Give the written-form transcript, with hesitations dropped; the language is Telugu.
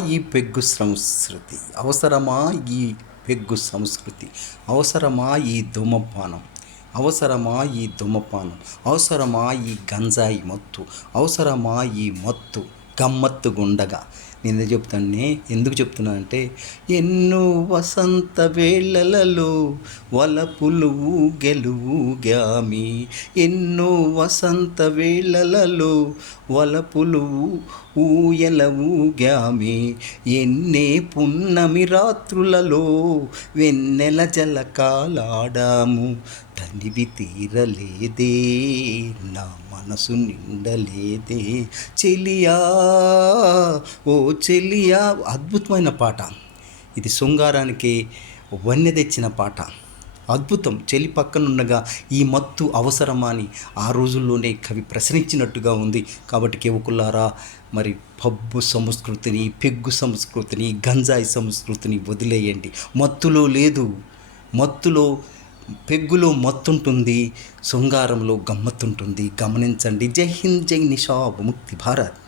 ఈ పెగ్గు సంస్కృతి అవసరమా? ఈ పెగ్గు సంస్కృతి అవసరమా? ఈ ధూమపానం అవసరమా? ఈ ధూమపానం అవసరమా? ఈ గంజాయి మత్తు అవసరమా? ఈ మత్తు గమ్మత్తుగుండగా నేను ఎందుకు చెప్తున్నానంటే, ఎన్నో వసంత వేళలలో వలపులు ఊగెలుగామి, ఎన్నో వసంత వేళలలో వలపులు ఊయల ఊగామి, ఎన్నే పున్నమి రాత్రులలో వెన్నెల జలకాలాడాము, తనివి తీరలేదే నా మనసు నిండలేదే చెలియా, ఓ చెలియా. అద్భుతమైన పాట ఇది. శృంగారానికి వన్నె తెచ్చిన పాట. అద్భుతం. చెలి పక్కనుండగా ఈ మత్తు అవసరమా అని ఆ రోజుల్లోనే కవి ప్రశ్నించినట్టుగా ఉంది. కాబట్టి కేవకులారా, మరి పబ్బు సంస్కృతిని, పెగ్గు సంస్కృతిని, గంజాయి సంస్కృతిని వదిలేయండి. మత్తులో లేదు. మత్తులో, పెగ్గులో మత్తుంటుంది, శృంగారంలో గమ్మత్తుంటుంది. గమనించండి. జై హింద్, జై నిషాబ్, ముక్తి భారత్.